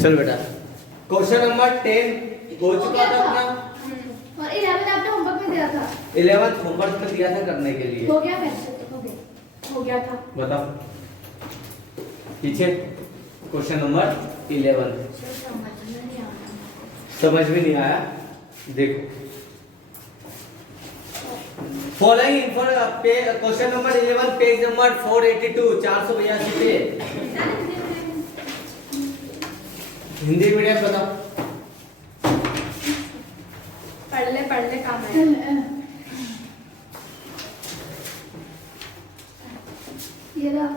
चल बेटा question number 10 हो चुका था अपना और 11 आपने होमवर्क में दिया था। 11th होमवर्क में दिया था करने के लिए। हो गया हो गया था। बताओ पीछे क्वेश्चन नंबर 11 समझ में नहीं आया। देखो following question number 11 page number 482 482 पे हिंदी मीडियम बताओ। पढ़ ले काम है। ये रहा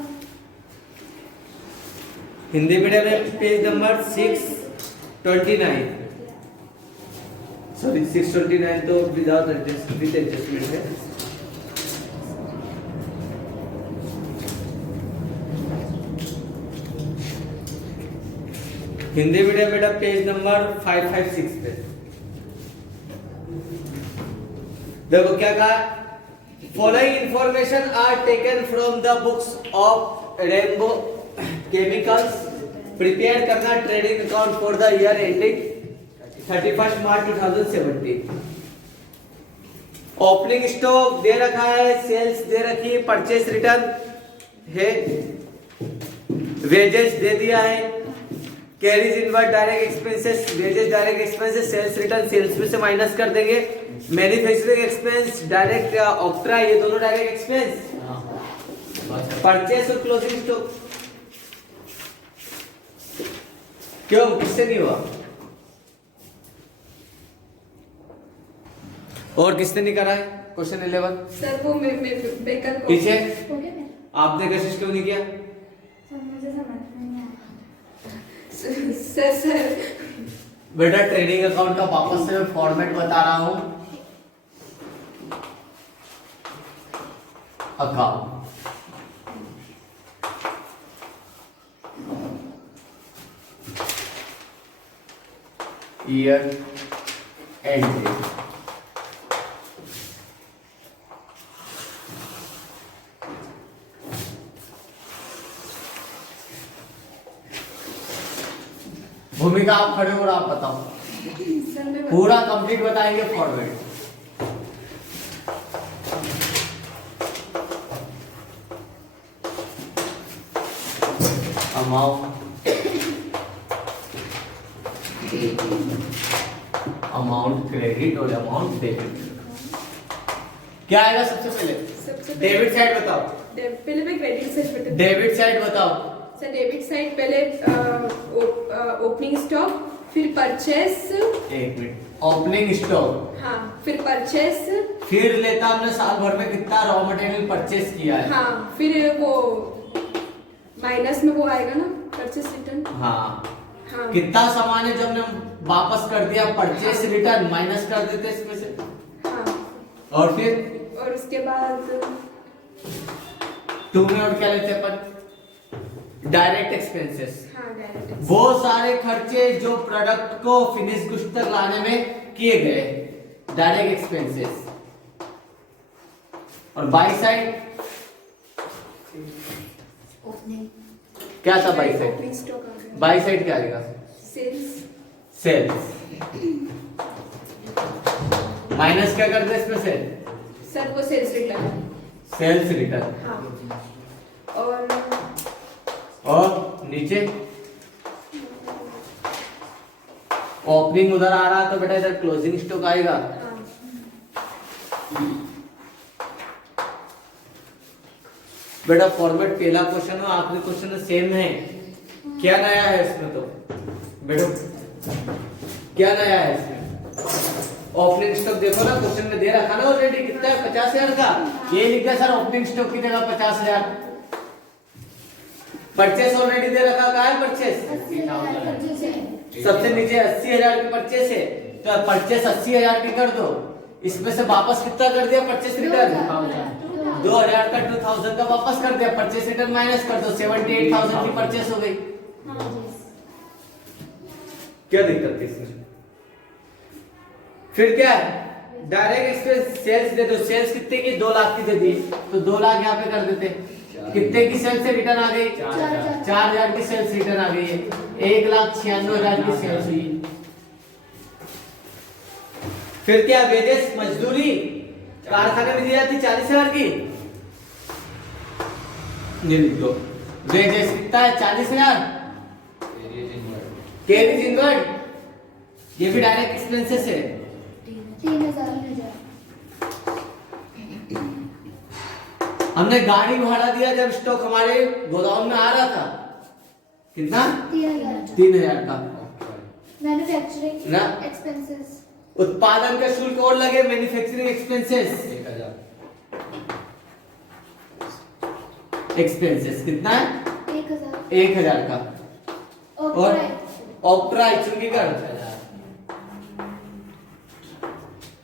हिंदी मीडियम में पेज नंबर 629 सॉरी 629 तो विदाउट एडजस्टमेंट है। हिंदी मीडियम बेटा पेज नंबर 556 पे देखो क्या कहा। Following information are taken from the books of rainbow chemicals prepare करना trading account for the year ending 31 March 2017। Opening stock दे रखा है, सेल्स दे रखी है, परचेस रिटर्न है, वेजेस दे दिया है, carriage inward direct expenses, wages direct expenses, sales return sales में से माइनस कर देंगे, मैन्युफैक्चरिंग एक्सपेंस डायरेक्ट ऑक्ट्रा ये दोनों डायरेक्ट एक्सपेंस, परचेस और क्लोजिंग स्टॉक। क्यों किससे नहीं हुआ और किसने नहीं करा है क्वेश्चन 11 सर वो बेकर को पीछे हो गया मेरा। आपने कोशिश क्यों नहीं किया। मुझे समझ में नहीं आया। सर बेटा ट्रेडिंग अकाउंट का वापस से मैं फॉर्मेट बता रहा हूं। अकाउंट ईयर एंड भूमिका आप खड़े हो और आप बताओ सर मैं पूरा कंप्लीट बताएंगे फॉर्मेट। अमाउंट क्रेडिट और अमाउंट डेबिट क्या आएगा सबसे पहले डेबिट साइड बताओ। पहले मैं क्रेडिट साइड बता। डेबिट साइड बताओ। सर डेबिट साइड पहले ओपनिंग स्टॉक, फिर परचेस, एक मिनट ओपनिंग स्टॉक, हाँ फिर परचेस, फिर लेता हमने साल भर में कितना रॉ मटेरियल परचेस किया है, हाँ फिर वो माइनस में वो आएगा ना परचेस रिटर्न, हाँ हाँ कितना सामान है जो हमने वापस कर दिया परचेस रिटर्न माइनस कर देते इसमें से, हाँ और फिर और उसके बाद टू में और क्या लेते हैं अपन डायरेक्ट एक्सपेंसेस, हाँ डायरेक्ट वो सारे खर्चे जो प्रोडक्ट को फिनिश गुड्स तक लाने में किए गए डायरेक्ट एक्सपेंसेस। और बाई साइड ओपनिंग क्या था बाई साइड। ओपनिंग स्टॉक आ गया, बाई साइड क्या आएगा सेल्स, सेल्स माइनस क्या करते हैं इसमें से सर वो सेल्स रिटर्न, सेल्स रिटर्न, हाँ और नीचे ओपनिंग उधर आ रहा तो बेटा इधर क्लोजिंग स्टॉक आएगा। हाँ बेटा फॉर्मेट पहला क्वेश्चन और आखिरी क्वेश्चन सेम है, क्या नया है इसमें तो बेटा क्या नया है इसमें। ओपनिंग स्टॉक देखो ना क्वेश्चन में दे रखा ना ऑलरेडी कितना है 50,000 का, ये लिखा सर ओपनिंग स्टॉक की जगह 50,000। परचेस ऑलरेडी दे रखा, कहा है परचेस सबसे नीचे 80,000 की परचेस है तो परचेस 80,000 की कर दो, इसमें से वापस कितना कर दिया परचेस रिटर्न 2,000 का 2,000 का वापस कर दिया, परचेस रिटर्न माइनस कर दो 78,000 की परचेस हो गई। क्या दिक्कत है इसमें। फिर क्या है डायरेक्ट एक्सपेंस सेल्स दे दो, सेल्स कितने की 2 लाख की दे दी तो 2 लाख यहाँ पे कर देते, कितने की सेल्स से रिटर्न आ गई 4,000 की सेल्स रिटर्न आ गई है। 1,96,000 की सेल्स हुई। फिर क्या वेजेस मजदूरी कारखाने में दी जाती 40,000 की, ये लिख दो। वेजेस कितना है 40,000। कैरिज इनवर्ड, ये भी डायरेक्ट एक्सपेंसेस है। 3,000 हमने गाड़ी भाड़ा दिया जब स्टॉक हमारे गोदाम में आ रहा था, कितना 3,000 का। मैन्युफैक्चरिंग ना। एक्सपेंसेस उत्पादन का शुल्क और लगे, मैन्युफैक्चरिंग एक्सपेंसेस 1,000 कितना है 1,000 का। और ऑक्ट्राई चुंडीगढ़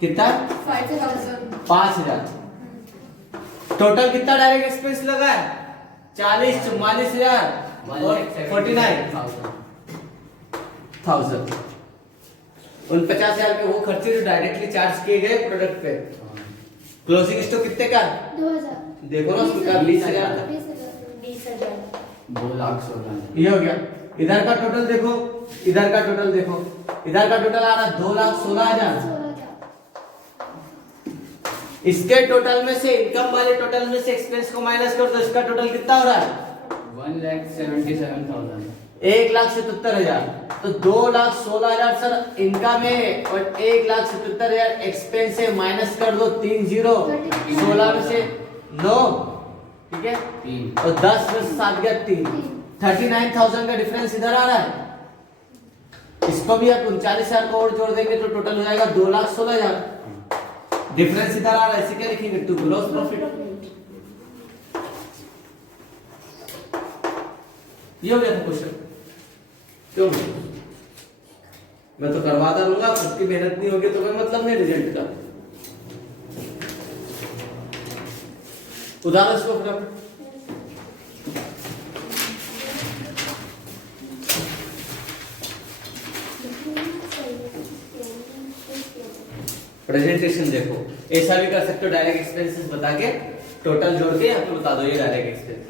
कितना 5,000। टोटल कितना डायरेक्ट एक्सपेंस लगा है 40, 44,000 और 49,000। उन 50,000 के वो खर्चे जो डायरेक्टली चार्ज किए गए प्रोडक्ट पे। क्लोजिंग स्टॉक कितने का 2,000 देखो ना, उसका 20,000 का। 20,000 2,16,000 ये हो गया। इधर का टोटल देखो, इधर का टोटल देखो, इधर का टोटल आ रहा 2,16,000। 16,000 इसके टोटल में से, इनकम वाले टोटल में से एक्सपेंस को माइनस कर तो इसका टोटल कितना हो रहा है 1,77,000 1,77,000। तो 2,16,000 सर इनकम है और 1,77,000 एक्सपेंस है, माइनस कर दो 3 0, 16 में से 9, ठीक है, 3 और 10 में से 7 गया 3, 39,000 का डिफरेंस इधर आ रहा है। इसको भी आप 39,000 को और जोड़ देंगे तो टोटल हो जाएगा 2,16,000। डिफरेंस इधर आ रहा है, इसे क्या लिखेंगे टू ग्रॉस प्रॉफिट। ये हो गया था क्वेश्चन। क्यों मैं तो करवाता रहूंगा, खुद की मेहनत नहीं होगी तो कोई मतलब नहीं रिजल्ट का। उदाहरण इसको फटाफट। प्रेजेंटेशन देखो, ऐसा भी कर सकते हो, डायरेक्ट एक्सपेंसेस बता के टोटल जोड़ के आपको बता दो ये डायरेक्ट एक्सपेंस है।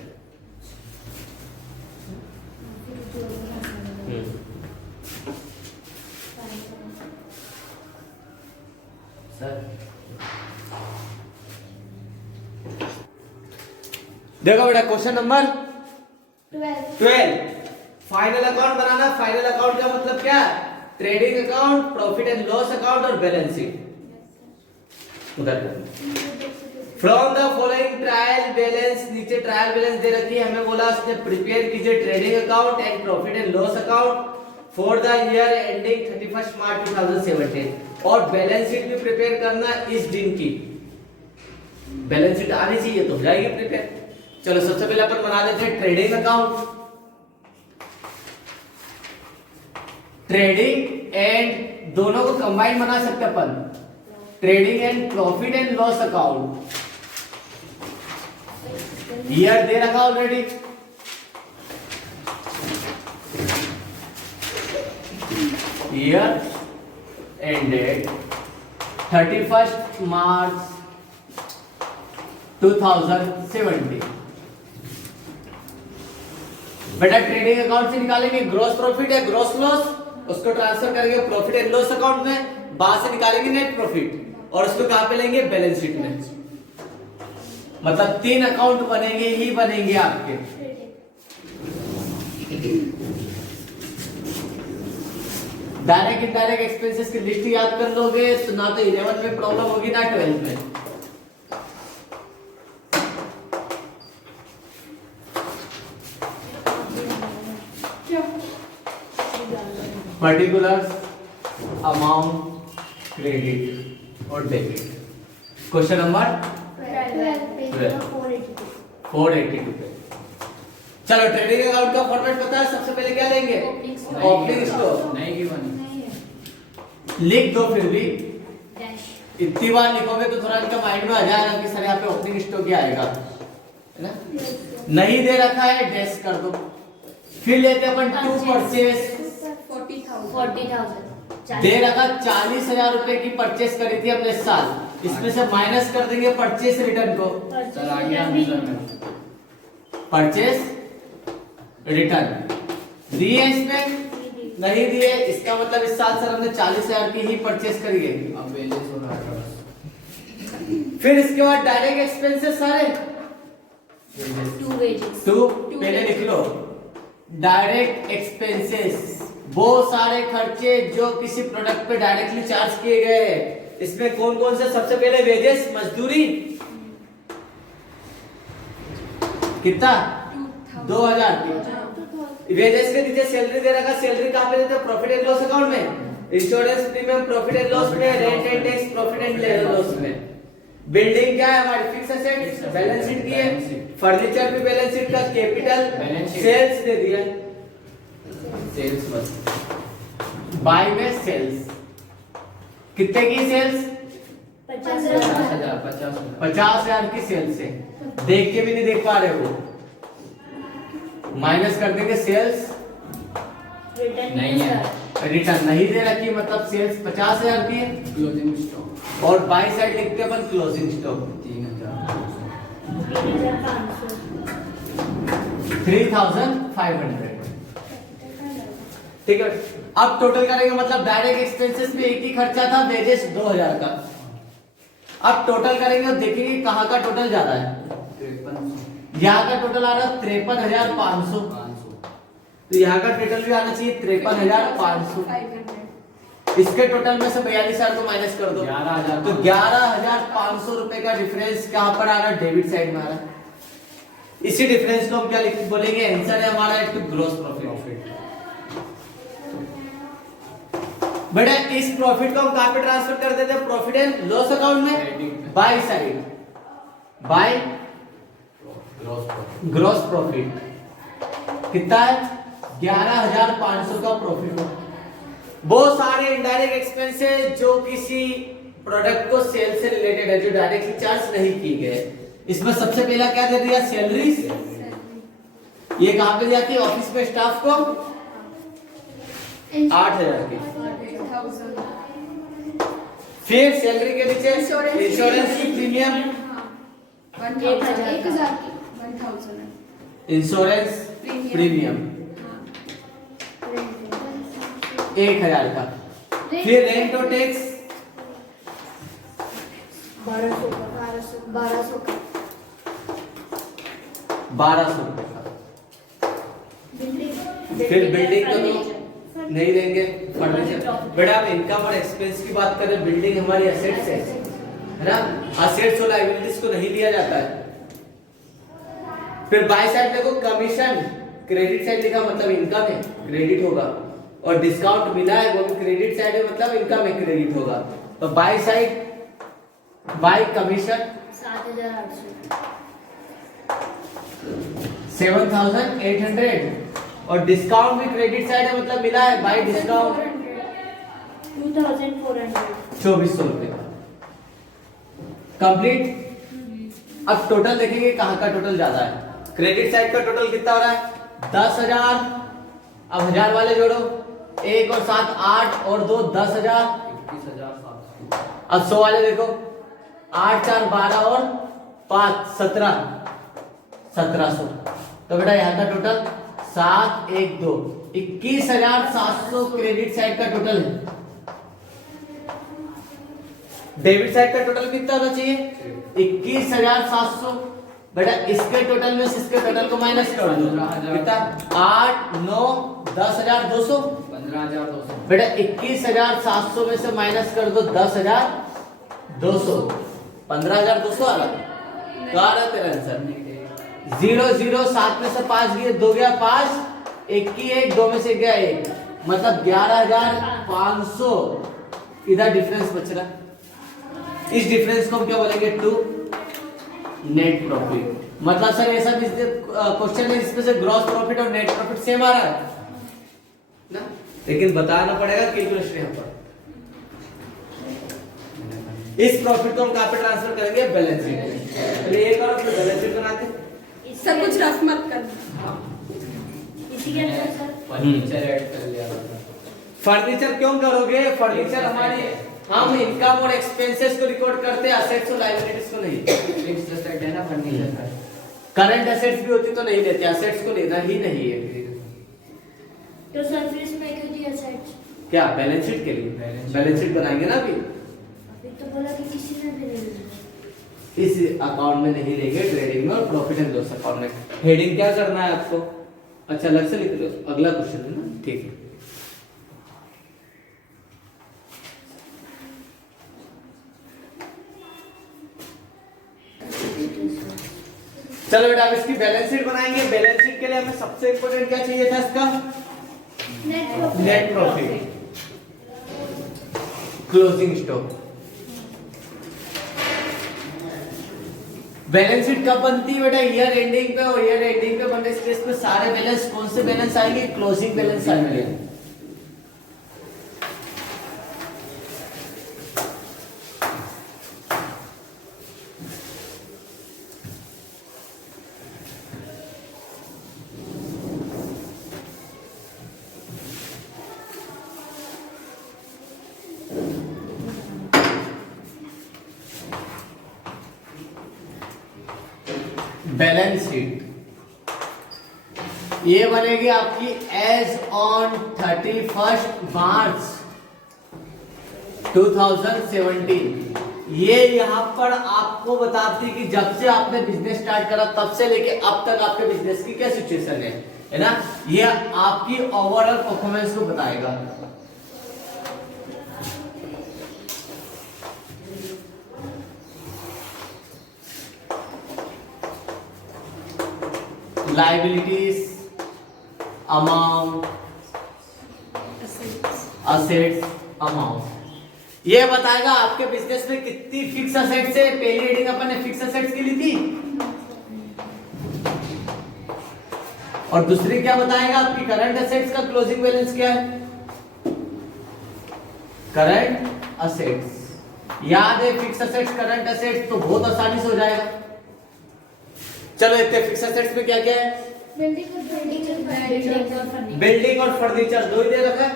देखो बेटा क्वेश्चन नंबर 12। फाइनल अकाउंट बनाना। फाइनल अकाउंट का मतलब क्या है, trading account, profit and loss account और बैलेंस शीट। उधर from the following trial balance, नीचे ट्रायल बैलेंस दे रखी है, हमें बोला उसने प्रिपेयर कीजिए trading account and profit and loss account for the year ending 31 मार्च 2017 और बैलेंस शीट भी प्रिपेयर करना इस दिन की। बैलेंस शीट आनी चाहिए तो हो जाएगी प्रिपेयर। चलो सबसे पहले अपन बना लेते हैं ट्रेडिंग अकाउंट। ट्रेडिंग एंड दोनों को कंबाइन बना सकते अपन, trading and profit and loss account. Year दे रखा ऑलरेडी, ईयर एंडेड 31 मार्च 2017। बेटा ट्रेडिंग अकाउंट से निकालेंगे ग्रॉस प्रॉफिट या ग्रॉस लॉस, उसको ट्रांसफर करेंगे प्रॉफिट एंड लॉस अकाउंट में, बाहर से निकालेंगे नेट प्रॉफिट और उसको कहां पे लेंगे बैलेंस शीट में। मतलब 3 अकाउंट बनेंगे ही बनेंगे आपके। डायरेक्ट इनडायरेक्ट एक्सपेंसेस की लिस्ट याद कर लोगे तो ना तो 11 में प्रॉब्लम होगी ना 12 में। पर्टिकुलर्स, अमाउंट, क्रेडिट और डेबिट। क्वेश्चन नंबर 482 पे। चलो ट्रेडिंग अकाउंट का फॉर्मेट पता है, सबसे पहले क्या लेंगे ओपनिंग स्टॉक। नहीं की बनी, लिख दो, फिर भी इतनी बार लिखोगे तो थोड़ा इनका माइंड में आ जाएगा कि सर यहाँ पे ओपनिंग स्टॉक क्या आएगा, है ना। नहीं दे रखा है डैश कर दो। फिर लेते अपन टू परचेस, 40,000 दे रखा 40,000 रुपए की परचेस करी थी हमने इस साल, इसमें से माइनस कर देंगे परचेस रिटर्न को। सर आ गया आंसर में। परचेस रिटर्न दिए इसमें नहीं दिए, इसका मतलब इस साल सर हमने 40,000 की ही परचेस करी है। अब वेजेस हो रहा है बस। फिर इसके बाद डायरेक्ट एक्सपेंसेस सारे टू वेजेस तो पहले लिख लो डायरेक्ट एक्सपेंसेस, वो सारे खर्चे जो किसी प्रोडक्ट पे डायरेक्टली चार्ज किए गए हैं। इसमें कौन कौन से? सबसे पहले वेजेस, मजदूरी कितना? 2,000 की। वेजेस के नीचे सैलरी दे रखा, सैलरी कहाँ पे देते हैं? प्रॉफिट एंड लॉस अकाउंट में। Insurance premium profit and loss में, rent and tax profit and loss में। बिल्डिंग क्या है हमारी? फिक्स एसेट, बैलेंस शीट की है। फर्नीचर भी बैलेंस शीट का, कैपिटल सेल्स दे दिया, सेल्स बस। बाय में सेल्स कितने की सेल्स? 50,000 50,000 की सेल्स है। देख के भी नहीं देख पा रहे हो, माइनस कर देंगे सेल्स नहीं है, रिटर्न नहीं दे रखी, मतलब सेल्स 50,000 की है। क्लोजिंग स्टॉक और बाई साइड लिखते हैं अपन क्लोजिंग स्टॉक 3,500। ठीक है, अब टोटल करेंगे, मतलब डायरेक्ट एक्सपेंसेस में एक ही खर्चा था, वेजेस 2,000 का। अब टोटल करेंगे और देखेंगे कहाँ का टोटल ज्यादा है। 5300 यहाँ का टोटल आ रहा है 53,500, 500 तो यहाँ का टोटल भी आना चाहिए 53,500। 500 इसके टोटल में से 42,000 को माइनस कर दो, 11,000 तो 11,500 रुपए का डिफरेंस कहाँ पर आ रहा है? डेबिट साइड में आ रहा है। इसी डिफरेंस को हम क्या बोलेंगे? आंसर है हमारा टू ग्रॉस प्रॉफिट। बेटा इस प्रॉफिट को हम कहाँ पे ट्रांसफर कर देते हैं? प्रॉफिट एंड लॉस अकाउंट में, by side, by gross profit. कितना है? 11,500 का प्रॉफिट हो। वो सारे इनडायरेक्ट एक्सपेंसेस जो किसी प्रोडक्ट को सेल से रिलेटेड है, जो डायरेक्टली चार्ज नहीं की गए। इसमें सबसे पहला क्या दे दिया? सैलरी। ये कहाँ पे जाती है? ऑफिस में स्टाफ को 8,000 की। फिर सैलरी के नीचे इंश्योरेंस की प्रीमियम 1,000 की। इंश्योरेंस प्रीमियम 1,000 का। फिर रेंट और टैक्स 1200 का। 1,200 रुपए का। फिर बिल्डिंग तो नहीं देंगे, फर्नीचर। बेटा आप इनकम और एक्सपेंस की बात करें, बिल्डिंग हमारी असेट्स है ना? असेट्स और लायबिलिटीज को नहीं लिया जाता है। फिर बाय साइड देखो, कमीशन क्रेडिट साइड लिखा, मतलब इनकम है, क्रेडिट होगा। और डिस्काउंट मिला है, वो भी क्रेडिट साइड है, मतलब इनकम है, क्रेडिट होगा। तो बाय साइड, बाय कमीशन 7,800, और डिस्काउंट भी क्रेडिट साइड है, मतलब मिला है, बाय डिस्काउंट 2,400। 2,400 रुपए का। कंप्लीट। अब टोटल देखेंगे कहाँ का टोटल ज्यादा है। क्रेडिट साइड का टोटल कितना हो रहा है? 10,000। अब 1,000 वाले जोड़ो, 1 और 7 8 और 2 10,000। 21,700। अब 100 वाले देखो, 8 4 12 और 5 17 1700। तो बेटा यहाँ का टोटल 7 1 2 21,700 क्रेडिट साइड का टोटल है। डेबिट साइड का टोटल कितना होना चाहिए? 21,700। बेटा इसके टोटल में से इसके टोटल को माइनस कर दो, कितना? 8 9 10,200। 15,200। बेटा 21,700 में से माइनस कर दो 10,200, 15,200 आ रहा। क्या आ रहा तेरा आंसर? 0 0 7 में से 5 गए, 2 गया 5, 1 की 1, 2 में से गया 1, मतलब 11,500 इधर डिफरेंस बच रहा। इस डिफरेंस को हम क्या बोलेंगे? To net profit. मतलब सर ऐसा क्वेश्चन है जिसमें से ग्रॉस प्रॉफिट और नेट प्रॉफिट सेम आ रहा है ना, लेकिन बताना पड़ेगा कैलकुलेशन यहाँ पर। इस प्रॉफिट को हम कहाँ पे ट्रांसफर करेंगे? बैलेंस शीट में। पहले एक और फिर बैलेंस शीट बनाते हैं। सब कुछ रफ मत करना। इसी के अंदर सर फर्नीचर ऐड कर लिया। फर्नीचर क्यों करोगे? फर्नीचर हमारे, हम इनकम और एक्सपेंसेस को रिकॉर्ड करते हैं, असेट्स और लायबिलिटीज को नहीं। फिक्स्ड एसेट है ना फर्नीचर। करंट असेट्स भी होती तो नहीं लेते, असेट्स को लेना ही नहीं है। तो सर फिर इसमें इक्विटी असेट्स क्या बैलेंस शीट के लिए? Balance sheet। बैलेंस शीट बनाएंगे ना अभी। अभी तो बोला कि किसी ने भी नहीं लिया। इस अकाउंट में नहीं लेंगे, ट्रेडिंग में और प्रॉफिट एंड लॉस अकाउंट में। हेडिंग क्या करना है आपको? अच्छा अलग से लिख लो, अगला क्वेश्चन है ना, ठीक है। चलो बेटा अब इसकी बैलेंस शीट बनाएंगे। बैलेंस शीट के लिए हमें सबसे इंपॉर्टेंट क्या चाहिए था इसका? Net profit, closing stock. Balance sheet कब बनती है बेटा? ईयर एंडिंग पे, और ईयर एंडिंग पे बनने से इसमें सारे बैलेंस कौन से बैलेंस आएंगे? क्लोजिंग बैलेंस आएंगे। बैलेंस शीट ये बनेगी आपकी एज ऑन 31 मार्च 2017। ये यहाँ पर आपको बताती कि जब से आपने बिजनेस स्टार्ट करा तब से लेके अब तक आपके बिजनेस की क्या सिचुएशन है ना। ये आपकी ओवरऑल परफॉर्मेंस को बताएगा। Liabilities, amount, assets, amount. ये बताएगा आपके बिजनेस में कितनी फिक्स असेट्स है। पहली रीडिंग अपन ने फिक्स असेट्स की ली थी, और दूसरी क्या बताएगा? आपकी करंट असेट्स का क्लोजिंग बैलेंस क्या है? करंट असेट्स याद है, फिक्स असेट्स करंट असेट्स तो बहुत आसानी से हो जाएगा। चलो इतने फिक्स असेट्स में क्या क्या है? बिल्डिंग और फर्नीचर दो ही दे रखा है।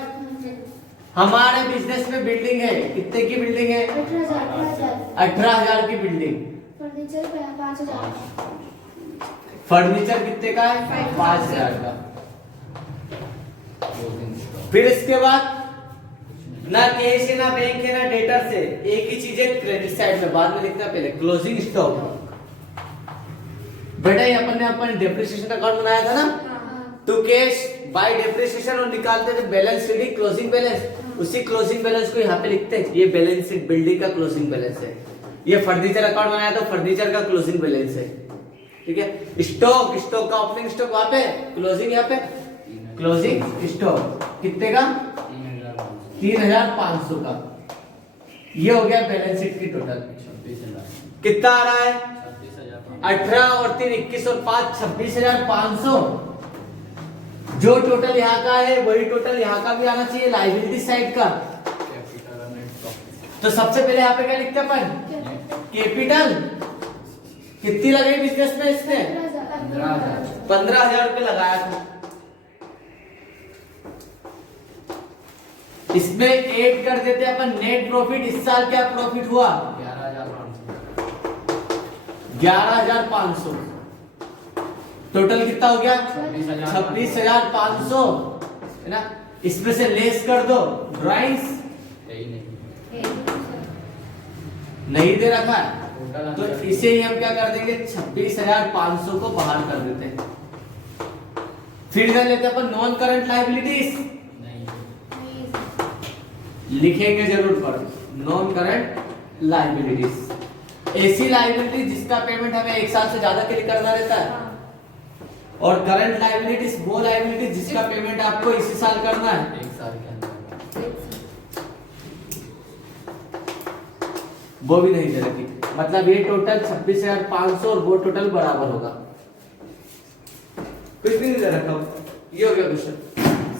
हमारे बिजनेस में बिल्डिंग है, कितने की बिल्डिंग है? 18,000 की बिल्डिंग। फर्नीचर 5,000। फर्नीचर कितने का है? 5,000 का। फिर इसके बाद ना कैश है, ना बैंक है, ना डेटर से, एक ही चीज है क्रेडिट साइड में, बाद में लिखना पहले क्लोजिंग स्टॉक। बेटा ये अपन ने डेप्रिसिएशन अकाउंट बनाया था ना, तो कैश बाय डेप्रिसिएशन और निकालते थे बैलेंस शीट क्लोजिंग बैलेंस। उसी क्लोजिंग बैलेंस को यहाँ पे लिखते हैं। ये बैलेंस शीट बिल्डिंग का क्लोजिंग बैलेंस है। ये फर्नीचर अकाउंट बनाया तो फर्नीचर का क्लोजिंग बैलेंस है। ठीक है। स्टॉक, स्टॉक का ओपनिंग स्टॉक वहां पे, क्लोजिंग यहाँ पे क्लोजिंग स्टॉक कितने का? 3,500 का। ये हो गया बैलेंस शीट की टोटल। 26,000। कितना आ रहा है? 26,000। 18 और 3 21 और 5 26,500। जो टोटल यहाँ का है वही टोटल यहाँ का भी आना चाहिए, लायबिलिटी साइड का। कैपिटल और नेट प्रॉफिट। तो सबसे पहले यहाँ पे क्या लिखते हैं अपन? कैपिटल कितनी लगाई बिजनेस में इसने? 15,000। 15,000 रुपये लगाया था। इसमें ऐड कर देते हैं अपन नेट प्रॉफिट। इस साल क्या प्रॉफिट हुआ? 11,500। टोटल कितना हो गया? 26,500 है ना। इसमें से लेस कर दो ड्राइंग्स, यही नहीं। नहीं दे रखा है टोटल तो इसे ही हम क्या कर देंगे? 26,500 को बाहर कर देते हैं। फिर इधर लेते हैं अपन नॉन करंट लायबिलिटीज। नहीं। लिखेंगे जरूर पर नॉन करंट लायबिलिटीज। ऐसी लायबिलिटी जिसका पेमेंट हमें 1 साल से ज्यादा के लिए करना रहता है, और करंट लायबिलिटीज वो लायबिलिटी जिसका पेमेंट आपको इसी साल करना है। 1 साल के अंदर। वो भी नहीं दे रखी। मतलब ये टोटल 26,500 और वो टोटल बराबर होगा। कुछ भी नहीं दे रखा। ये हो गया क्वेश्चन।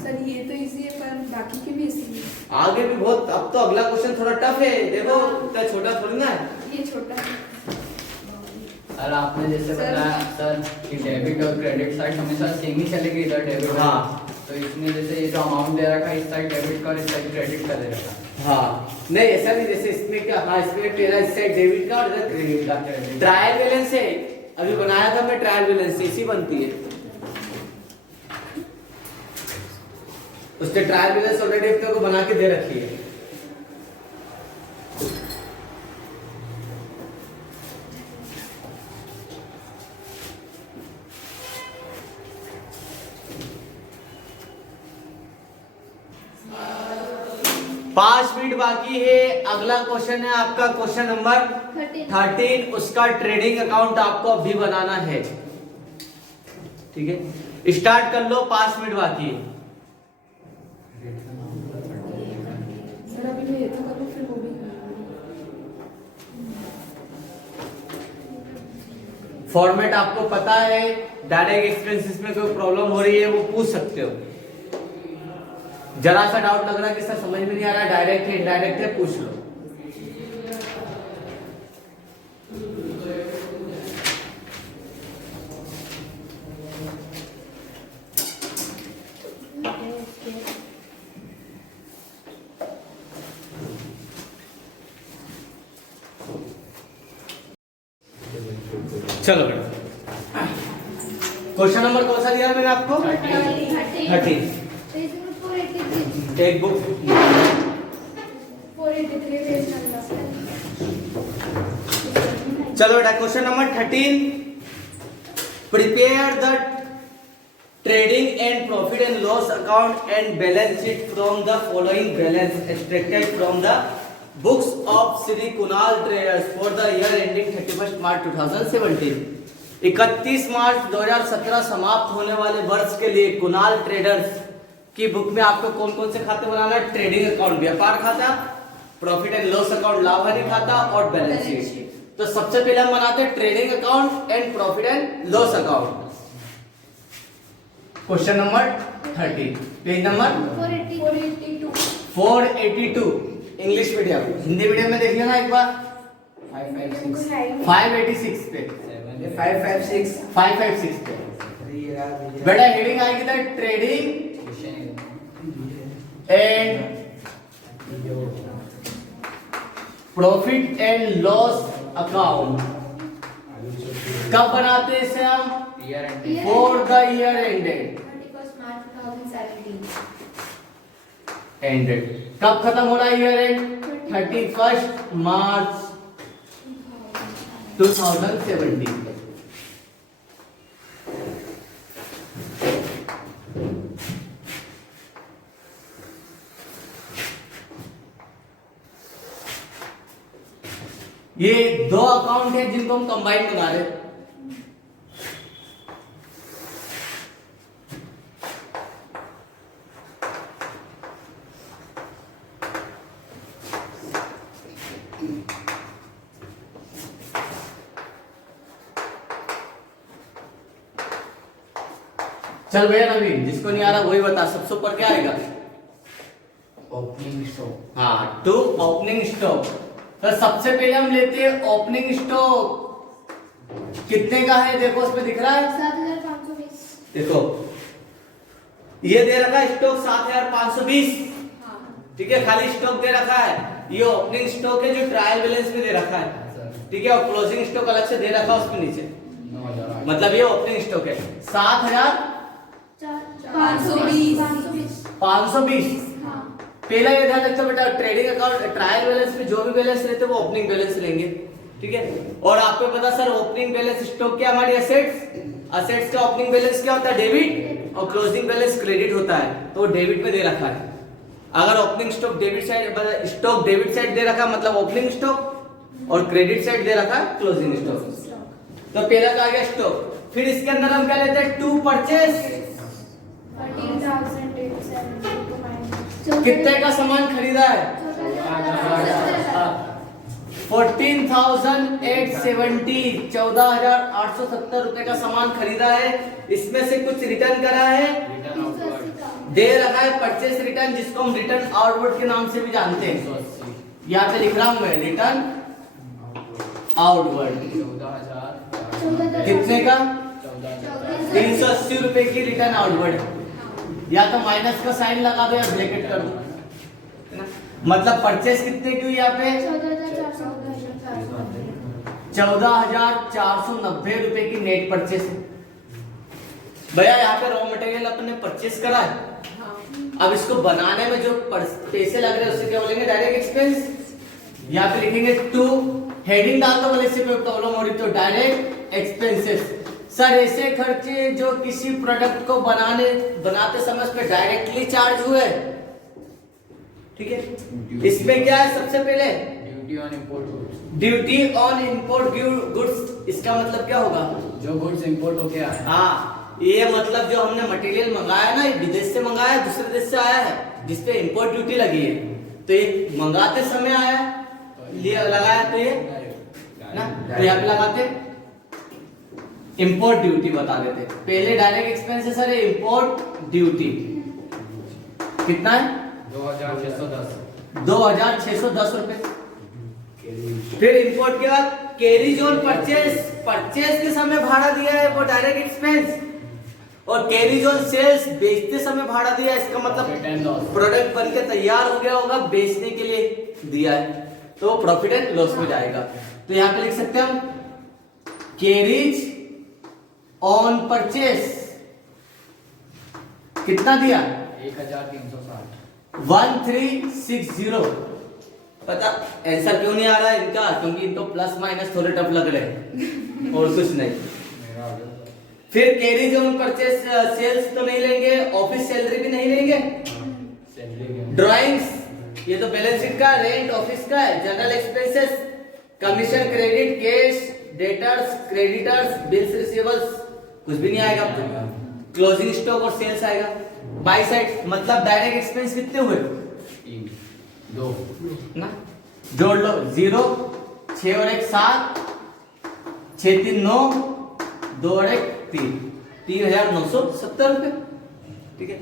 सर ये तो इजी है पर बाकी के भी इजी है। आगे भी बहुत। अब तो अगला क्वेश्चन थोड़ा टफ है। देखो इतना छोटा थोड़ी ना है। ये छोटा है। सर आपने जैसे बताया सर कि डेबिट और क्रेडिट साइड हमेशा सेम ही चलेगी इधर डेबिट। हाँ। तो इसमें जैसे ये जो अमाउंट दे रखा है इस साइड डेबिट का और इस साइड क्रेडिट का दे रखा है। हाँ नहीं ऐसा नहीं। जैसे इसमें क्या? हाँ इसमें तेरा इस साइड डेबिट का और इधर क्रेडिट का। ट्रायल बैलेंस है। अभी बनाया था मैं ट्रायल बैलेंस, इसी बनती है। उसने ट्रायल बैलेंस ऑलरेडी अपने को बना के दे रखी है। पांच मिनट बाकी है। अगला क्वेश्चन है आपका क्वेश्चन नंबर 13। उसका ट्रेडिंग अकाउंट आपको अभी बनाना है। ठीक है, स्टार्ट कर लो, 5 मिनट बाकी है। सर अभी मैं ये तो करूँ फिर वो भी फॉर्मेट आपको पता है, डायरेक्ट एक्सपेंसेस में कोई प्रॉब्लम हो रही है वो पूछ सकते हो। जरा सा डाउट लग रहा है कि सर समझ में नहीं आ रहा, डायरेक्ट है इनडायरेक्ट है, पूछ लो। चलो बेटा, क्वेश्चन नंबर कौन सा दिया मैंने आपको? 13। Page number 483। Take book 483 page number. चलो बेटा, question number 13। Prepare the trading and profit and loss account and balance sheet from the following balance extracted from the books of Shri Kunal traders for the year ending 31 मार्च 2017। 31 मार्च 2017 समाप्त होने वाले वर्ष के लिए Kunal traders की book में आपको कौन कौन से खाते बनाना है? ट्रेडिंग अकाउंट व्यापार खाता, प्रॉफिट एंड लॉस अकाउंट लाभ हानि खाता और बैलेंस शीट। तो सबसे पहले हम बनाते हैं trading account and profit and loss account. Question number 13, page number 482। English medium, Hindi medium में देखिए ना एक बार। 586 पे 556 पे बेटा हेडिंग आएगी था trading and profit and loss account. कब बनाते हैं इसे हम? For the year ended. 31 March 2017। Ended कब खत्म हो रहा है ईयर एंड? 31 मार्च 2017। ये दो अकाउंट है जिनको हम कंबाइन बना रहे हैं। चल भैया नवीन, जिसको नहीं आ रहा वही बता, सबसे ऊपर क्या आएगा? Opening stock. हाँ, टू ओपनिंग स्टॉक। तो सबसे पहले हम लेते हैं ओपनिंग स्टॉक। कितने का है देखो, उसमें दिख रहा है 7520। देखो ये दे रखा है स्टॉक 7520। ठीक है, खाली स्टॉक दे रखा है। ये ओपनिंग स्टॉक है जो ट्रायल बैलेंस में दे रखा है। ठीक है, और क्लोजिंग स्टॉक अलग से दे रखा है उसमें नीचे। मतलब ये ओपनिंग स्टॉक है 7520। पहला ये ध्यान रखो बेटा, ट्रेडिंग अकाउंट ट्रायल बैलेंस में जो भी बैलेंस रहते हैं वो ओपनिंग बैलेंस लेंगे। ठीक है, और आपको पता सर ओपनिंग बैलेंस स्टॉक क्या हमारी असेट्स का ओपनिंग बैलेंस क्या होता है? डेबिट, और क्लोजिंग बैलेंस क्रेडिट होता है, तो डेबिट में दे रखा है। अगर opening stock debit side, stock debit side दे रखा मतलब ओपनिंग स्टॉक, और क्रेडिट साइड दे रखा है क्लोजिंग स्टॉक। तो पहला का आ गया स्टॉक। फिर इसके अंदर हम क्या लेते हैं? To purchase. 14,870 कितने का सामान खरीदा है? 14,870 14,870 रुपए का सामान खरीदा है। इसमें से कुछ रिटर्न करा है, दे रखा है परचेस रिटर्न, जिसको हम रिटर्न आउटवर्ड के नाम से भी जानते हैं। यहाँ पे लिख रहा हूं मैं रिटर्न आउटवर्ड। 14,000। कितने का? 380 रुपए की रिटर्न आउटवर्ड। या तो माइनस का साइन लगा दो या ब्रैकेट कर दो। मतलब परचेस कितने की हुई यहाँ पे? 14,490 रुपए की नेट परचेस है। भैया यहाँ पे रॉ मटेरियल अपने परचेस करा है, अब इसको बनाने में जो पैसे लग रहे हैं उससे क्या बोलेंगे, डायरेक्ट एक्सपेंस। या फिर लिखेंगे टू, हेडिंग डाल दो बोले इससे कोई प्रॉब्लम हो रही तो डायरेक्ट एक्सपेंसेस। सर ऐसे खर्चे जो किसी प्रोडक्ट को बनाते समय उस पर डायरेक्टली चार्ज हुए, ठीक है। इसमें क्या है, सबसे पहले duty on import goods. Duty on import goods, इसका मतलब क्या होगा, जो गुड्स इंपोर्ट होके आए हैं। हाँ ये मतलब जो हमने मटेरियल मंगाया ना, ये विदेश से मंगाया है, दूसरे देश से आया है, जिसपे इंपोर्ट ड्यूटी लगी है, तो ये मंगाते समय आया लिए लगाया, तो ये ना, तो यहाँ पे लगाते इंपोर्ट ड्यूटी बता देते। पहले डायरेक्ट एक्सपेंस है सर, इंपोर्ट ड्यूटी कितना है, 2610। 2610 रुपए। फिर इंपोर्ट के बाद कैरीज ऑन परचेज के समय भाड़ा दिया है वो डायरेक्ट एक्सपेंस, और कैरीज ऑन सेल्स बेचते समय भाड़ा दिया है, इसका मतलब प्रोडक्ट बन के तैयार हो गया होगा, बेचने के लिए दिया है तो प्रॉफिट एंड लॉस में जाएगा। तो यहाँ पे लिख सकते हैं हम कैरीज ऑन परचेज कितना दिया, 1360। 1360। पता आंसर क्यों नहीं आ रहा है इनका, क्योंकि इनको प्लस माइनस थोड़े टफ लग रहे हैं और कुछ नहीं। फिर कैरीज ऑन परचेज सेल्स तो नहीं लेंगे, ऑफिस सैलरी भी नहीं लेंगे, ड्राइंग्स ये तो बैलेंस शीट का, रेंट ऑफिस का है, general expenses, commission, credit, cash, debtors, creditors, bills, receivables कुछ भी नहीं आएगा, क्लोजिंग स्टॉक और सेल्स आएगा। बाई साइड मतलब डायरेक्ट एक्सपेंस कितने हुए, 2 ना, जोड़ लो 0, 6 और 1 7, 6 3 9, 2 और 1 3, 3970 रुपए, ठीक है।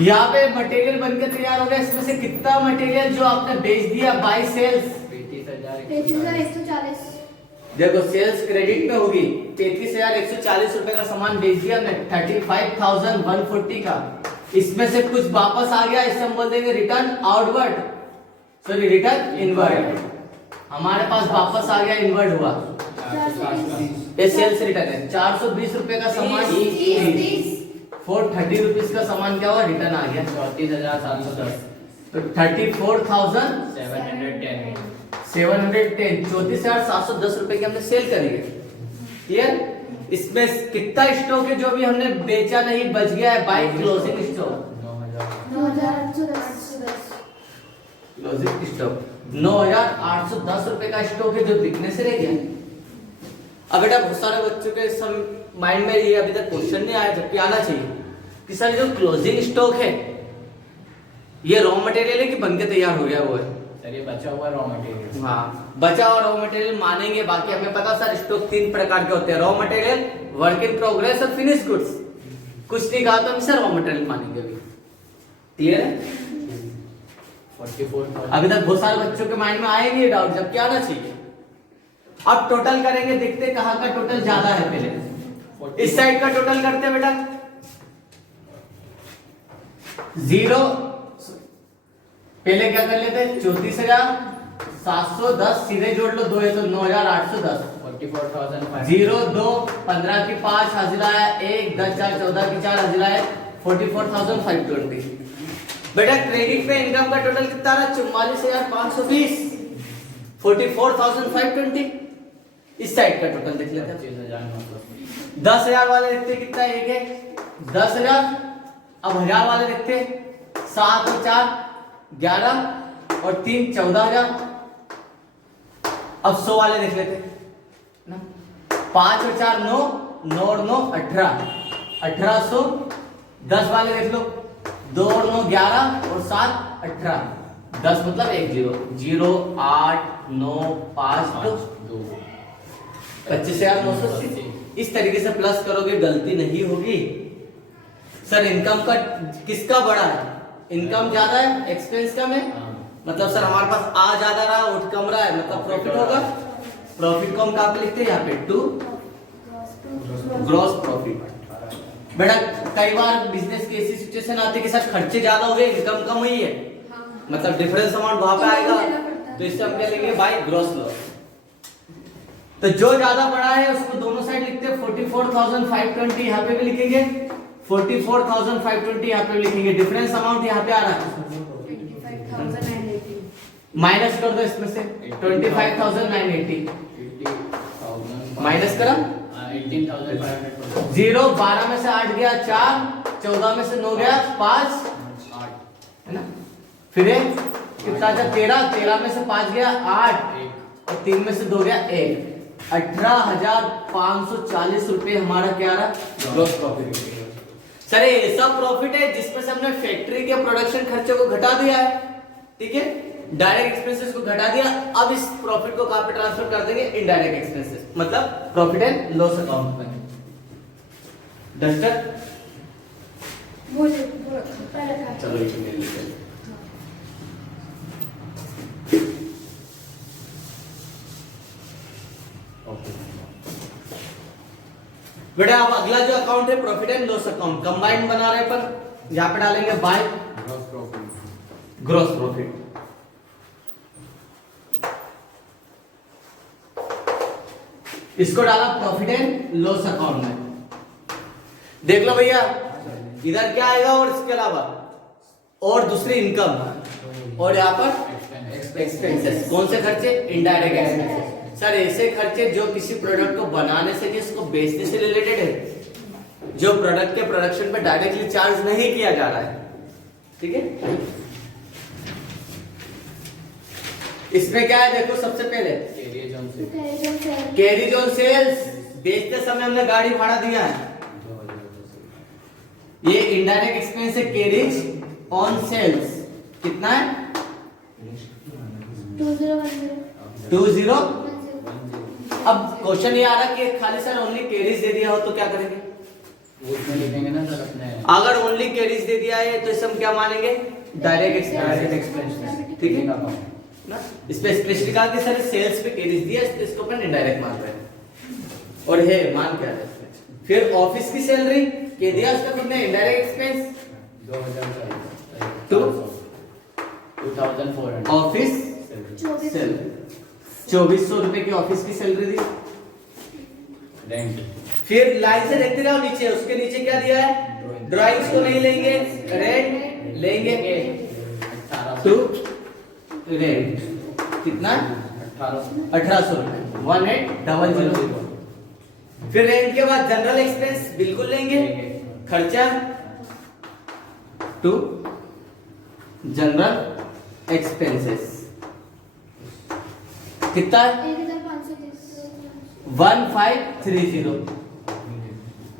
यहाँ पे मटेरियल बनकर तैयार हो गया, इसमें से कितना मटेरियल जो आपने बेच दिया बाय सेल्स, 33,140। देखो सेल्स क्रेडिट में होगी, 33,140 रुपए का सामान बेच दिया हमने, 35,140 का, इसमें से कुछ वापस आ गया, इसे हम बोल देंगे return outward, sorry return inward. हमारे पास वापस आ गया, इनवर्ड हुआ, ये सेल्स रिटर्न है। 420 रुपए का सामान, 430 रुपीज का सामान क्या हुआ, रिटर्न आ गया, 34,710। तो 34,710, 34,710 रुपए की हमने सेल करी है, क्लियर। इसमें कितना स्टॉक है जो भी हमने बेचा नहीं, बच गया है by closing stock, 9,810। Closing stock 9,810 रुपए का स्टॉक है जो बिकने से रह गया। अब बेटा बहुत सारे बच्चों के माइंड में ये अभी तक क्वेश्चन नहीं आया, जबकि आना चाहिए कि सर जो क्लोजिंग स्टॉक है ये रॉ मटेरियल है कि बनके तैयार हो गया वो है, सर ये बचा हुआ रॉ मटेरियल। हाँ बचा हुआ रॉ मटेरियल मानेंगे, बाकी हमें पता सर स्टॉक 3 प्रकार के होते हैं, raw material, work in progress और फिनिश गुड्स। कुछ नहीं कहा तो हम सर रॉ मटेरियल मानेंगे अभी, क्लियर है। 44,000। अभी तक बहुत सारे बच्चों के माइंड में आएंगे डाउट, जबकि आना चाहिए। अब टोटल करेंगे, देखते कहाँ का टोटल ज्यादा है, पहले इस साइड का टोटल करते हैं बेटा, 0 पहले क्या कर लेते, 34,710 सीधे जोड़ लो, 2 है तो 9,810, 44,500। 0 2 15 की 5 हाजिर आया, 1 10 4 14 की 4 हाजिर आया, 44,520। बेटा क्रेडिट पे इनकम का टोटल कितना रहा, 44,520, 44,520। इस साइड का टोटल देख लेते हैं, 25,900। 10,000 वाले देखते कितना है, एक है 10,000, अब 1,000 वाले देखते 7 और 4 11 और 3 14,000। अब 100 वाले देख लेते ना, 5 और 4 9, 9 और 9 18, 1800। 10 वाले देख लो, 2 और 9 11 और 7 18, 10 मतलब 1 0 0 8 9 5 2, 25,980। इस तरीके से प्लस करोगे, गलती नहीं होगी। सर इनकम का किसका बड़ा है, इनकम ज्यादा है एक्सपेंस कम है, मतलब सर हमारे पास आ ज्यादा रहा उठ कम रहा है, मतलब प्रॉफिट होगा। प्रॉफिट को हम कहाँ पे लिखते हैं, यहाँ पे टू ग्रॉस प्रॉफिट। बेटा कई बार बिजनेस की ऐसी सिचुएशन आती है कि सर खर्चे ज्यादा हो गए, इनकम कम हुई है, मतलब डिफरेंस अमाउंट वहां पे आएगा, तो इससे हम क्या लेंगे, बाय ग्रॉस लॉस। तो जो ज्यादा बड़ा है उसको दोनों साइड लिखते हैं, 44,520 यहाँ पे भी लिखेंगे, 44,520 यहाँ पे लिखेंगे। डिफरेंस अमाउंट यहाँ पे आ रहा है, 25,980. माइनस कर दो इसमें से 25,980 माइनस करा 18,500 जीरो, 12 में से 8 गया 4, 14 में से 9 गया 5 है ना, फिर एक कितना था 13 में से 5 गया 8 और 3 में से 2 गया 1, 18,540 रुपए हमारा क्या रहा ग्रॉस प्रॉफिट। सर ये सब प्रॉफिट है जिसमें से हमने फैक्ट्री के प्रोडक्शन खर्चे को घटा दिया है, ठीक है, डायरेक्ट एक्सपेंसेस को घटा दिया। अब इस प्रॉफिट को कहां पे ट्रांसफर कर देंगे, इनडायरेक्ट एक्सपेंसेस, मतलब प्रॉफिट एंड लॉस अकाउंट में। डस्टर पहले का. चलो ये ले लेते हैं। बेटा अब अगला जो अकाउंट है profit and loss account combined बना रहे हैं, पर यहां पे डालेंगे बाय ग्रॉस प्रॉफिट। इसको डाला प्रॉफिट एंड लॉस अकाउंट में। देख लो भैया इधर क्या आएगा और इसके अलावा और दूसरी इनकम और यहाँ पर एक्सपेंसेस। कौन से खर्चे, इनडायरेक्ट एक्सपेंसेस। सर ऐसे खर्चे जो किसी प्रोडक्ट को बनाने से नहीं उसको बेचने से रिलेटेड है, जो प्रोडक्ट के प्रोडक्शन पे डायरेक्टली चार्ज नहीं किया जा रहा है, ठीक है। इसमें क्या है देखो, सबसे पहले कैरीज ऑन सेल्स, बेचते समय हमने गाड़ी भाड़ा दिया है, ये इनडायरेक्ट एक्सपेंस है कैरीज ऑन सेल्स। कितना है 2010। अब क्वेश्चन ये आ रहा कि खाली सर ओनली कैरीज दे दिया हो तो क्या करेंगे, उसमें लिखेंगे ना सर अपने। अगर ओनली कैरीज दे दिया है तो इसे हम क्या मानेंगे, डायरेक्ट एक्सपेंस, ठीक है ना। इस पे स्पेशली कहा कि सर सेल्स पे कैरीज दिया इसको अपन इनडायरेक्ट मान रहे हैं, और है मान क्या है। फिर ऑफिस की सैलरी के दिया, उसका कितने इनडायरेक्ट एक्सपेंस 2400 ऑफिस सैलरी, 2400 रुपए की ऑफिस की सैलरी दी। रेंट, फिर लाइन से देखते रहो नीचे, उसके नीचे क्या दिया है, ड्राइंग्स को नहीं लेंगे, रेंट लेंगे, टू रेंट कितना 1800 रुपए 1800। फिर रेंट के बाद जनरल एक्सपेंस बिल्कुल लेंगे, खर्चा टू जनरल एक्सपेंसेस कितना 1530।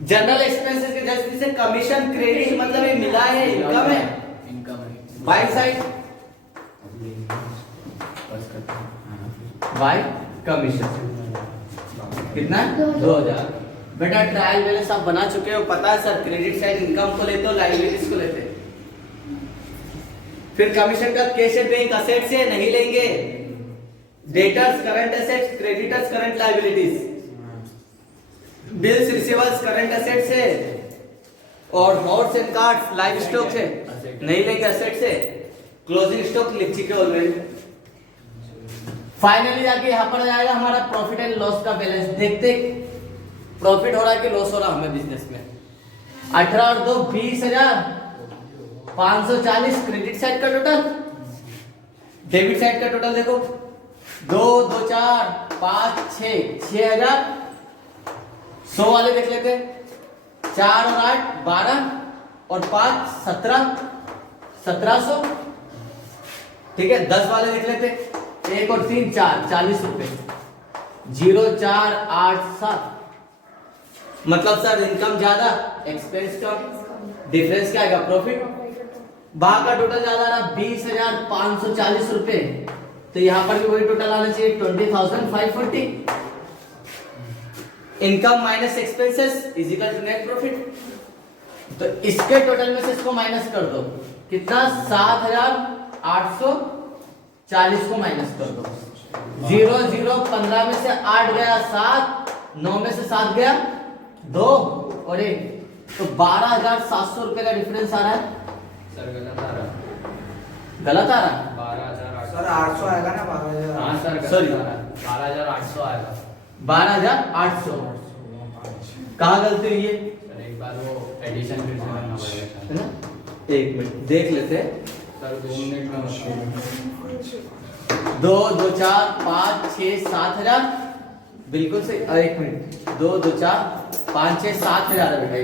जनरल एक्सपेंसेस के जैसे कमीशन क्रेडिट मतलब ये मिला है, इनकम है, बाय साइड बाय कमीशन कितना 2000। बेटा ट्रायल बैलेंस आप बना चुके हो, पता है सर क्रेडिट साइड इनकम को लेते हो, लायबिलिटीज को लेते हैं। फिर कमीशन का कैश एट बैंक असेट से नहीं लेंगे, debtors current assets, creditors current liabilities, bills receivers current asset से, और horse and cards livestock से नहीं लेंगे, एसेट से। क्लोजिंग स्टॉक लिख चुके ऑलरेडी। फाइनली जाके यहाँ पर जाएगा हमारा प्रॉफिट एंड लॉस का बैलेंस। देखते प्रॉफिट हो रहा है कि लॉस हो रहा है हमें बिजनेस में। 18 और 2 20,540 क्रेडिट साइड का टोटल, डेबिट साइड का टोटल देखो 2 2 4 5 6 6000। 100 वाले देख लेते, 4 और 8 12 और 5 1700, ठीक है। 10 वाले देख लेते, 1 और 3 4 40 रुपए 0487। मतलब सर इनकम ज्यादा एक्सपेंस कम, डिफरेंस क्या आएगा प्रॉफिट। बाहर का टोटल ज्यादा रहा 20,540 रुपए, तो यहां पर भी वही टोटल आना चाहिए 20,540। Income minus expenses is equal to net profit. तो इसके टोटल में से इसको माइनस कर दो, कितना 7,840 को माइनस कर दो। 0 0 15 में से 8 गया 7, 9 में से 7 गया 2 और 1, तो 12,700 रुपए का डिफरेंस आ रहा है। सर गलत आ रहा, गलत आ रहा है 12,800 सर 800 आएगा ना 12,000। हाँ सर Sorry। 12,800 आएगा। 12,800 कहाँ गलती हुई है। सर एक बार वो एडिशन फिर से करना पड़ेगा सर। है ना? एक मिनट देख लेते हैं। सर 2 मिनट में मशीन 2 2 4 5 6 7 हजार बिल्कुल सही। एक मिनट 2 2 4 5 6 7 हजार है बेटा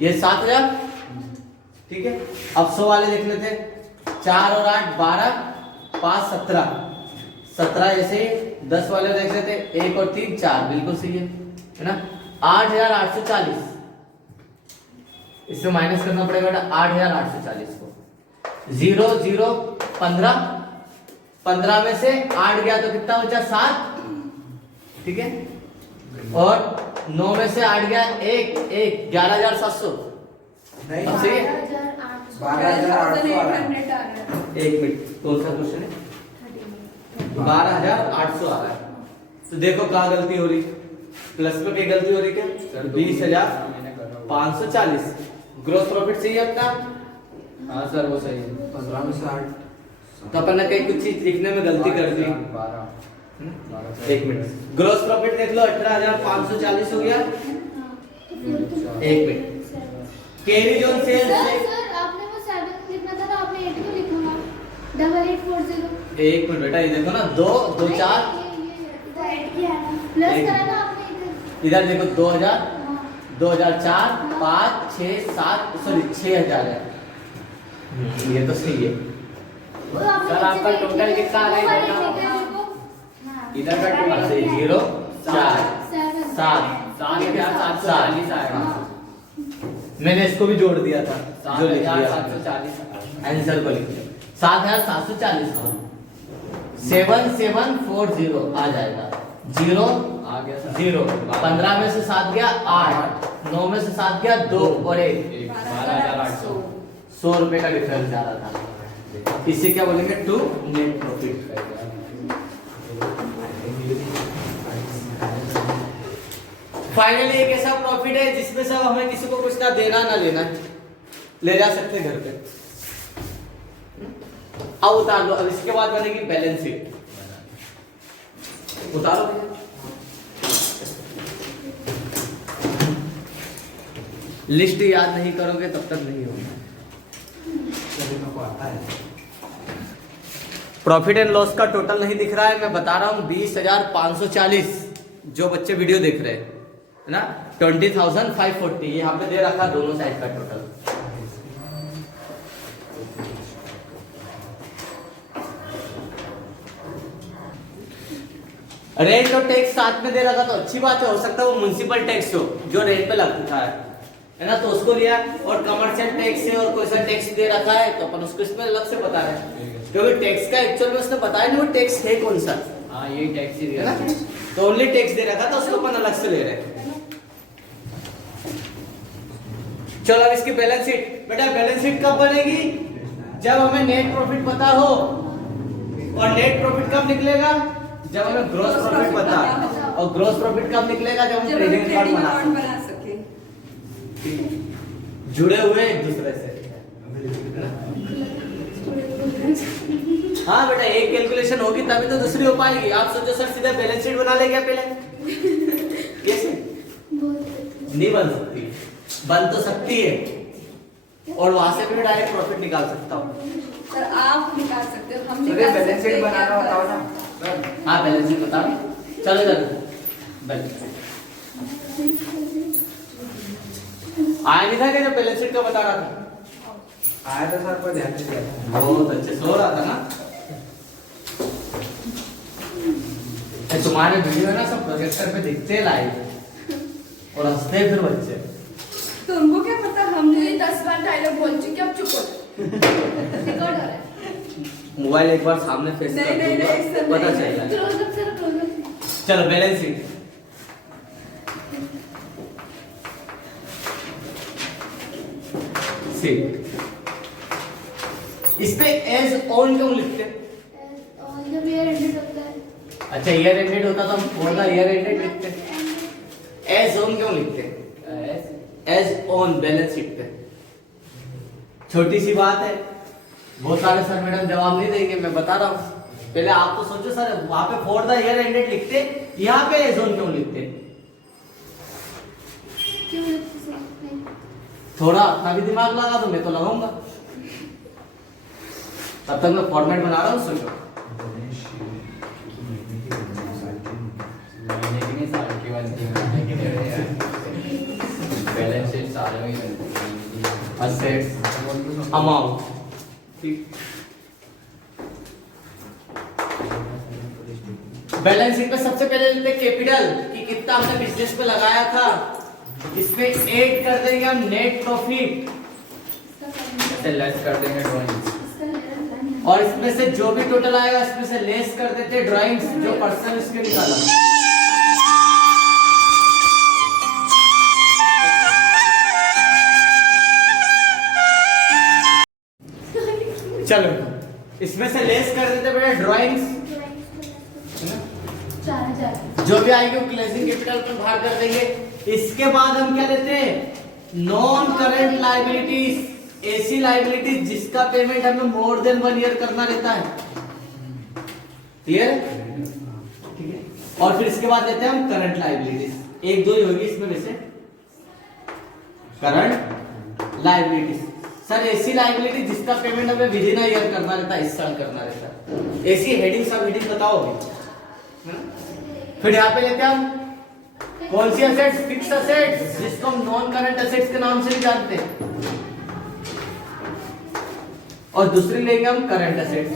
ये 7 हजार ठीक है। अब 100 वाले देख लेते हैं। 4 और 8 12 5 17 17 ऐसे ही 10 वाले देख लेते हैं। 1 और 3 4 बिल्कुल सही है ना। 8840 इससे माइनस करना पड़ेगा बेटा 8840 को। 0 0 15 15 में से 8 गया तो कितना बचा 7 ठीक है। और 9 में से 8 गया 1 1 11700 नहीं अब सही है। 12,800 12,800 आ रहा है। एक मिनट कौन सा क्वेश्चन है 12,800 आ रहा है। तो देखो कहाँ गलती हो रही प्लस में कहीं गलती हो रही क्या सर 20,540 ग्रोस प्रॉफिट सही है अपना। हाँ सर वो सही है। 15 में से 8 तो अपन ने कहीं कुछ चीज लिखने में गलती कर दी। 12 एक मिनट ग्रोस प्रॉफिट देख लो 18,540 हो गया। एक मिनट कैरी जोन सेल्स सर आपने वो 7 लिखना था तो आपने 8 क्यों लिखा 8840 एक मिनट बेटा ये देखो ना 2 2 4 प्लस एक- करा ना आपने इधर देखो 2000 हाँ। 2004 5 6 7 सॉरी 6000 है। ये तो सही है। वो आपने सर, आपका नीचे टोटल लिखा कितना आ रहा है ऊपर इधर का? लिखा है वो। हाँ। इधर का टोटल अब सही 0 4 7 7 7,740 आएगा। मैंने इसको भी जोड़ दिया था जो लिख दिया 7,740 आंसर को लिख दिया 7,740 को 7740 आ जाएगा 0 आ गया सर 0 15 में से 7 गया 8 9 में से 7 गया 2 और 1 12,800 100 रुपए का डिफरेंस जा रहा था। इसे क्या बोलेंगे टू नेट प्रॉफिट। फाइनली एक ऐसा प्रॉफिट है जिसमें सब हमें किसी को कुछ ना देना ना लेना ले जा सकते हैं घर पे। अब उतार लो। अब इसके बाद बनेगी बैलेंस शीट। उतारो लिस्ट याद नहीं करोगे तब तक नहीं होगा। प्रॉफिट एंड लॉस का टोटल नहीं दिख रहा है मैं बता रहा हूं 20,540 जो बच्चे वीडियो देख रहे हैं है ना 20,540 यहाँ पे दे रखा दोनों साइड का टोटल। रेंट और टैक्स साथ में दे रखा तो अच्छी बात है। हो सकता है वो म्युनिसिपल टैक्स हो जो रेंट पे लगता है ना तो उसको लिया और कमर्शियल टैक्स है और कोई सा टैक्स दे रखा है तो अपन उसको इसमें अलग से बता रहे हैं क्योंकि टैक्स का एक्चुअल में उसने बताया नहीं वो टैक्स है कौन सा हाँ ये टैक्स ही है ना दिया तो ओनली टैक्स दे रखा था उसको अपन अलग से ले रहे हैं। चलो अब इसकी बैलेंस शीट बेटा बैलेंस शीट कब बनेगी जब हमें नेट प्रॉफिट पता हो और नेट प्रॉफिट कब निकलेगा जब हमें ग्रॉस प्रॉफिट पता है और ग्रॉस प्रॉफिट कब निकलेगा जब हम जब हम ट्रेडिंग कार्ड ट्रेडिंग बना अकाउंट सकें। बना सके जुड़े हुए एक दूसरे से। हाँ बेटा एक कैलकुलेशन होगी तभी तो दूसरी हो पाएगी। आप सोचो सर सीधा बैलेंस शीट बना ले क्या पहले कैसे नहीं बन सकती बन तो सकती है और वहां से भी डायरेक्ट प्रॉफिट निकाल सकता हूँ। सर आप निकाल सकते हो हम सर ये निकाल बैलेंस सकते शीट हैं, बनाना क्या बताओ फर्क ना है? सर। हाँ बैलेंस शीट बता चलो चलो बैलेंस आया नहीं था क्या जब बैलेंस शीट का बता रहा था आया तो सर पर ध्यान नहीं दिया बहुत अच्छे सो रहा था ना। ये तुम्हारे वीडियो है ना सब प्रोजेक्टर पे दिखते हैं लाइव और हंसते हैं फिर बच्चे। तो उनको क्या पता हमने 10 बार डायलॉग बोल चुकी अब चुप हो रिकॉर्ड हो रहा है मोबाइल एक बार सामने फेस नहीं, कर नहीं, दूंगा, नहीं, सर, पता नहीं। चल जाएगा। Close up sir close up चलो बैलेंस शीट इस पे एज ऑन क्यों लिखते हैं? और जब ये एंडेड होता है अच्छा ईयर एंडेड होता तो हम फॉर द ईयर एंडेड लिखते हैं। एज ऑन क्यों लिखते हैं? एज ऑन बैलेंस शीट पे छोटी सी बात है बहुत सारे सर मैडम जवाब नहीं देंगे मैं बता रहा हूँ। पहले आप तो सोचो सर वहां पे फॉर द ईयर एंडेड लिखते यहाँ पे एज ऑन क्यों लिखते? क्यों लिखते सर थोड़ा अपना भी दिमाग लगा दो, मैं तो लगाऊंगा। तब तक मैं फॉर्मेट बना रहा हूँ, सोचो। महीने की नहीं, साल की बनती है, महीने की नहीं यार। बैलेंस शीट साल में ही बनती है। असेट्स, अमाउंट, ठीक। बैलेंस शीट में सबसे पहले लेते हैं कैपिटल कि कितना हमने बिजनेस पे लगाया था। इसमें ऐड कर देंगे हम नेट प्रॉफिट, ऐसे लेस कर देंगे ड्राइंग, और इसमें से जो भी टोटल आएगा इसमें से लेस कर देते हैं ड्राइंग्स, जो पर्सन इसके निकाला। चलो इसमें से लेस कर देते बेटा ड्राइंग्स, 4000। जो भी आएगी वो क्लोजिंग कैपिटल पर बाहर कर देंगे। इसके बाद हम क्या लेते हैं, नॉन करंट लायबिलिटीज, ऐसी लायबिलिटीज जिसका पेमेंट हमें मोर देन 1 ईयर करना रहता है। क्लियर? ठीक है। और फिर इसके बाद लेते हैं हम करंट लायबिलिटीज, एक दो ही होगी इसमें वैसे। करंट लायबिलिटीज सर ऐसी लायबिलिटी जिसका पेमेंट हमें विद इन अ ईयर करना रहता है, इस साल करना रहता है। ऐसी हेडिंग सब हेडिंग बताओगे। फिर यहाँ पे लेते हैं हम कौन सी असेट्स, फिक्स असेट्स, जिसको हम नॉन करंट असेट्स के नाम से भी जानते हैं, और दूसरी लेंगे हम करंट असेट्स।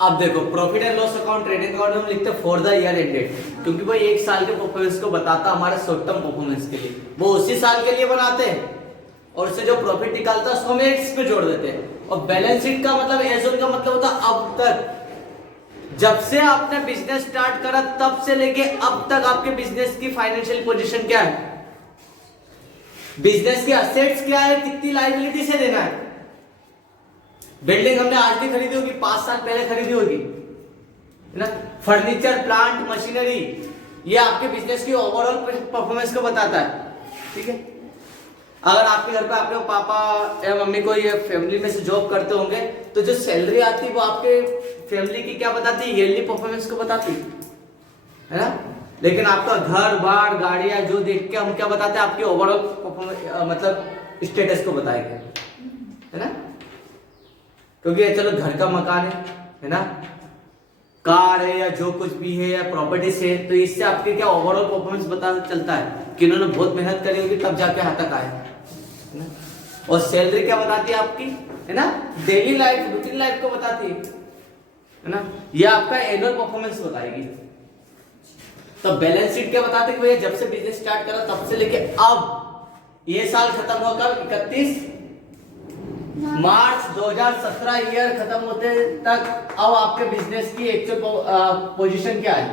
अब देखो profit and loss account, trading account हम लिखते हैं फॉर द ईयर एंडेड, क्योंकि वो एक साल के परफॉर्मेंस को बताता है हमारे शॉर्ट टर्म परफॉर्मेंस के लिए, वो उसी साल के लिए बनाते हैं, और उससे जो प्रॉफिट निकालता है उसको हम एक्स पे जोड़ देते हैं। और बैलेंस शीट का मतलब एज ऑन का मतलब होता है अब तक, जब से आपने बिजनेस स्टार्ट करा तब से लेके अब तक आपके बिजनेस की फाइनेंशियल पोजीशन क्या है, बिजनेस के असेट्स क्या है, कितनी लायबिलिटी से देना है। बिल्डिंग हमने आज भी खरीदी होगी, 5 साल पहले खरीदी होगी, है ना। फर्नीचर, प्लांट, मशीनरी, ये आपके बिजनेस की ओवरऑल परफॉर्मेंस को बताता है। ठीक है। अगर आपके घर पे आपके पापा या मम्मी कोई फैमिली में से जॉब करते होंगे तो जो सैलरी आती है वो आपके फैमिली की क्या बताती है, ईयरली परफॉर्मेंस को बताती है ना। लेकिन आपका घर बार गाड़ियां जो देख के हम क्या बताते हैं, आपकी ओवरऑल परफॉर्मेंस मतलब स्टेटस को बताएंगे, है ना। क्योंकि चलो घर का मकान है ना, कार है या जो कुछ भी है या प्रॉपर्टीज है, तो इससे आपके क्या ओवरऑल परफॉर्मेंस पता चलता है कि इन्होंने बहुत मेहनत करी होगी तब जाके यहाँ तक आए, है ना। और सैलरी क्या बताती है आपकी, है ना, डेली लाइफ, रूटीन लाइफ को बताती है ना। ये आपका एनुअल परफॉर्मेंस बताएगी। तो बैलेंस शीट क्या बताते हैं कि भैया जब से बिजनेस स्टार्ट करा तब से लेके अब ये साल खत्म हुआ कब, 31 मार्च 2017 ईयर खत्म होते तक अब आपके बिजनेस की एक्चुअल पोजीशन क्या है,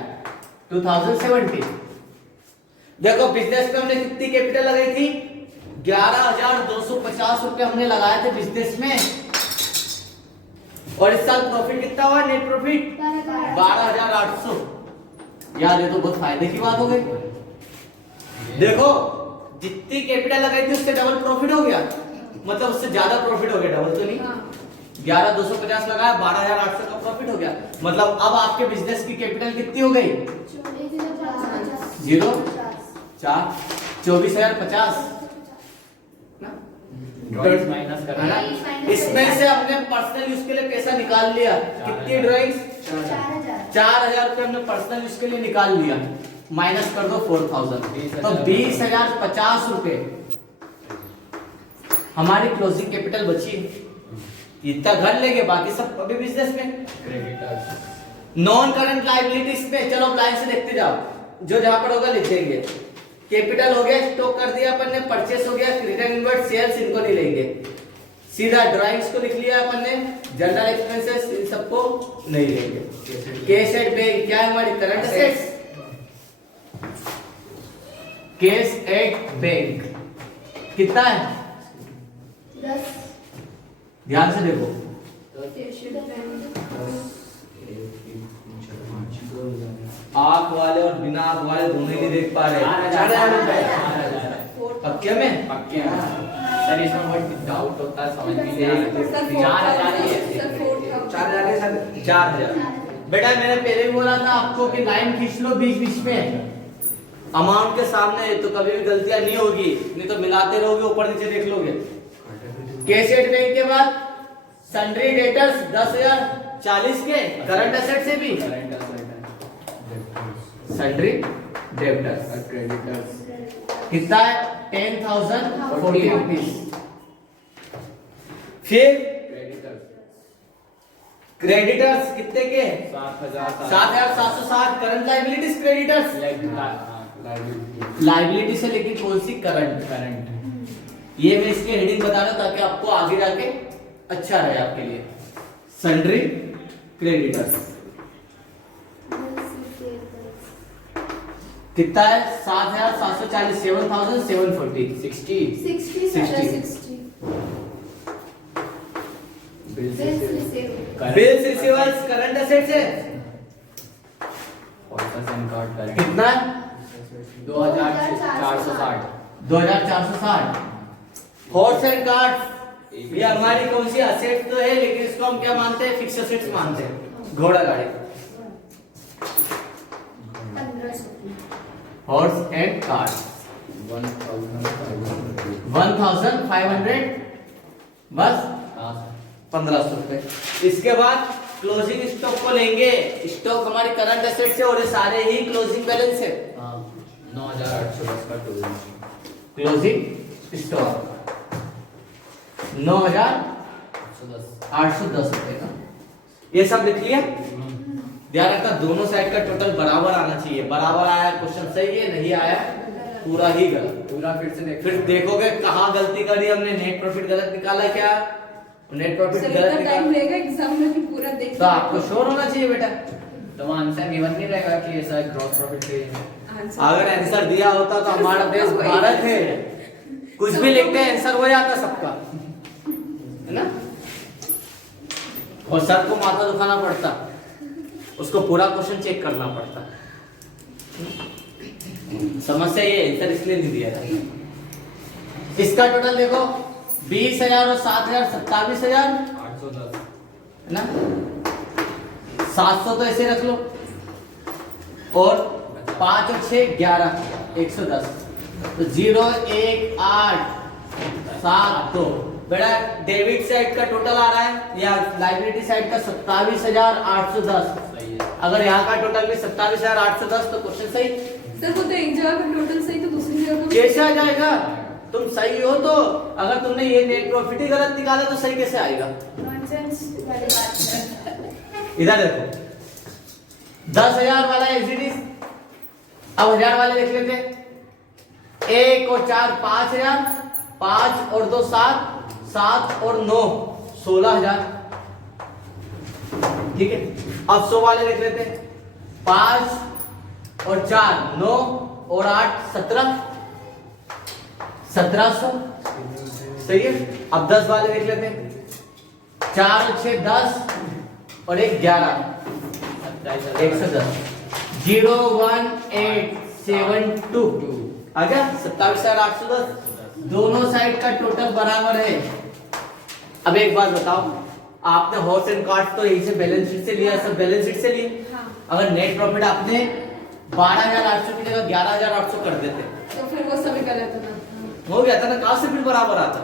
2017। देखो बिजनेस में हमने कितनी कैपिटल लगाई थी, 11,250 रुपए हमने लगाए थे बिजनेस में, और इस साल प्रॉफिट कितना हुआ, नेट प्रॉफिट 12,800। यार ये तो बहुत फायदे की बात हो गई। देखो जितनी कैपिटल लगाई थी उससे डबल प्रॉफिट हो गया, मतलब उससे ज्यादा प्रॉफिट हो गया, डबल तो नहीं। 11,250 लगाया, 12,800 का प्रॉफिट हो गया, मतलब अब आपके बिजनेस की कैपिटल कितनी हो गई, 24,050 माइनस करना। इसमें से हमने पर्सनल यूज के लिए पैसा निकाल लिया, कितनी ड्राइंग्स, 4,000 रुपए हमने पर्सनल यूज के लिए निकाल लिया, माइनस कर दो 4,000, तो 20,050 रुपए हमारी क्लोजिंग कैपिटल बची है। इतना घर लेंगे, बाकी सब अभी बिजनेस में। नॉन करंट लायबिलिटीज में चलो लाइन से देखते जाओ, जो जहां पर होगा लिख देंगे। कैपिटल हो गया, स्टॉक कर दिया अपन ने, परचेस हो गया, रिटर्न इनवर्ट, सेल्स इनको नहीं लेंगे, सीधा ड्राइंग्स को लिख लिया अपन ने, जनरल एक्सपेंसेस इन सबको नहीं लेंगे। कैश एट बैंक क्या है हमारी current assets, cash at bank कितना है, 10। ध्यान से देखो, आंख वाले और बिना आंख वाले दोनों ही नहीं देख पा रहे। 4,000 रुपए पक्के में, पक्के हैं सर, इसमें बहुत डाउट होता है, समझ में नहीं आता। 4,000 ही है, 4,000 4,000 बेटा मैंने पहले भी बोला था आपको कि लाइन खींच लो बीच बीच में अमाउंट के सामने, तो कभी भी गलतियां नहीं होगी, नहीं तो मिलाते रहोगे ऊपर नीचे देख लोगे। कैश एट बैंक के बाद सन्ड्री डेटर्स 10,000 40 के, करंट एसेट से भी करंट एसेट सन्ड्री डेटर्स और क्रेडिटर्स कितना है 10,040 रुपीज। फिर क्रेडिटर्स क्रेडिटर्स कितने के 7,760 7,760। करंट लाइबिलिटीज क्रेडिटर्स लाइबिलिटी से लेके कौन सी करंट। ये मैं इसकी हेडिंग बता रहा हूं ताकि आपको आगे जाके अच्छा रहे आपके लिए। सन्ड्री क्रेडिटर्स कितना है 7,740 7,740 60 60 bills bills receivers current assets है हॉर्सेस एंड कार्ड करंट कितना है 2,460 2,460। हॉर्स एंड कार्ड ये हमारी कौन सी असेट तो है, लेकिन इसको हम क्या मानते हैं फिक्स एसेट्स मानते हैं। घोड़ा गाड़ी हॉर्स एंड कार्ड 1,500 बस 1,500 रुपए। इसके बाद क्लोजिंग स्टॉक को लेंगे। स्टॉक हमारी करंट एसेट से और ये सारे ही क्लोजिंग बैलेंस है। 9,810 का टोटल क्लोजिंग स्टॉक 9,810 रुपए का। ये सब लिख लिया। ध्यान रखना दोनों साइड का टोटल बराबर आना चाहिए। बराबर आया क्वेश्चन सही है, नहीं आया पूरा ही गलत। पूरा फिर से देख फिर देखोगे कहाँ गलती करी हमने। नेट प्रॉफिट गलत निकाला क्या, नेट प्रॉफिट सर गलत इतना टाइम निकाला लेगा एग्जाम में भी पूरा देख तो आपको श्योर होना चाहिए बेटा। तो आंसर गिवन नहीं रहेगा कि ऐसा ग्रॉस प्रॉफिट है। अगर आंसर दिया होता तो हमारा देश भारत है, कुछ भी लिखते हैं आंसर वही आता सबका, है ना। और सर को माथा दुखाना पड़ता, उसको पूरा क्वेश्चन चेक करना पड़ता। समस्या ये आंसर इसलिए नहीं दिया था। इसका टोटल देखो 20,000 और 7,000 27,000 810 है ना। 700 तो ऐसे रख लो और 5 और 6 11 110 तो 0 1 8 7 2। बेटा डेबिट साइड का टोटल आ रहा है या लाइबिलिटी साइड का 27,810। सही है। अगर यहाँ का टोटल भी 27,810 तो क्वेश्चन सही। सर वो तो एक जगह का टोटल सही तो दूसरी जगह का कैसे आ जाएगा? तुम सही हो तो अगर तुमने ये नेट प्रॉफिट ही गलत निकाला तो सही कैसे आएगा? इधर देखो 10,000 वाला एलसीडी। अब 1,000 वाले देख लेते हैं। 1 और 4 5,000, 5 और 2 7, 7 और 9 16,000। ठीक है, अब 100 वाले देख लेते हैं। 5 और 4 9 और 8 17 1700 सही है। अब 10 वाले देख लेते हैं। 4 और 6 10 और 1 11 110 01872 आ गया 27,810। दोनों साइड का टोटल बराबर है। अब एक बात बताओ, आपने हॉर्स एंड कार्ड तो यही से बैलेंस शीट से लिया, सब बैलेंस शीट से लिए। अगर नेट प्रॉफिट आपने 12,800 की जगह 11,800 कर देते तो फिर वो सभी गलत होना। हो गया था ना। कहां से फिर बराबर आता?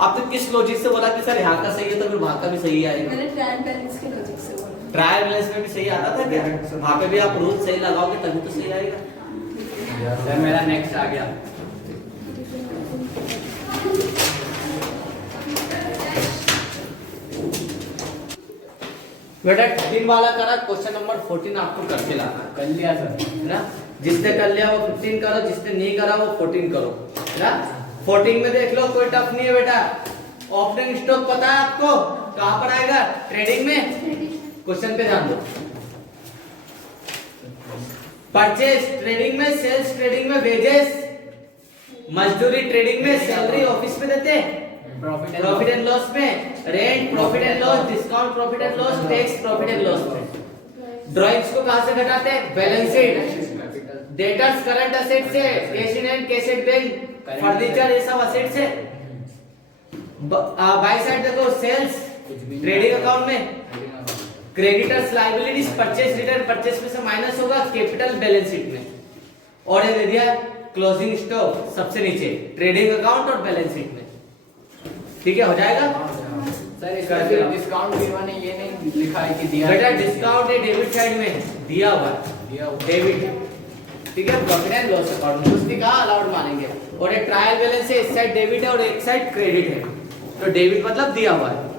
आपने किस लॉजिक से बोला कि सर यहाँ का सही है तो फिर वहां का भी सही आएगा? मैंने ट्रायल बैलेंस के लॉजिक से बोला। ट्रायल बैलेंस में भी सही आता था क्या? वहां पे भी आप रूल सही लगाओगे तभी तो सही आएगा। सर मेरा नेक्स्ट आ गया। बेटा 15 वाला करा, क्वेश्चन नंबर 14 आपको करके लाना कर लिया सर। है ना। जिसने कर लिया वो 15 करो, जिसने नहीं करा वो 14 करो, है ना। 14 में देख लो, कोई टफ नहीं है बेटा। ओपनिंग स्टॉक पता है आपको कहां पर आएगा? ट्रेडिंग में। क्वेश्चन पे ध्यान दो। परचेज ट्रेडिंग में, सेल्स ट्रेडिंग में, वेजेस मजदूरी ट्रेडिंग में, सैलरी ऑफिस में देते हैं, प्रॉफिट एंड लॉस में, rent profit and loss, discount profit and loss, tax profit and loss में। ड्राइंग्स को कहां से घटाते हैं? Balance sheet. Debtors current asset से, cash in hand, cash at bank, furniture ये सब एसेट से। बाय साइड देखो सेल्स ट्रेडिंग अकाउंट में, creditors liabilities purchase return, purchase में से माइनस होगा कैपिटल बैलेंस शीट में। ऑर्डर दे दिया क्लोजिंग स्टॉक सबसे नीचे ट्रेडिंग अकाउंट और बैलेंस शीट में। ठीक है, हो जाएगा। सर इसका फिर डिस्काउंट भी मैंने ये नहीं लिखा है कि दिया बेटा है। डिस्काउंट ये डेबिट साइड में दिया हुआ है, दिया हुआ। डेबिट। ठीक है, प्रॉफिट एंड लॉस अकाउंट में उसकी कहा अलाउड मानेंगे। और एक ट्रायल बैलेंस है, इस साइड डेबिट है और एक साइड क्रेडिट है, तो डेबिट मतलब दिया हुआ है।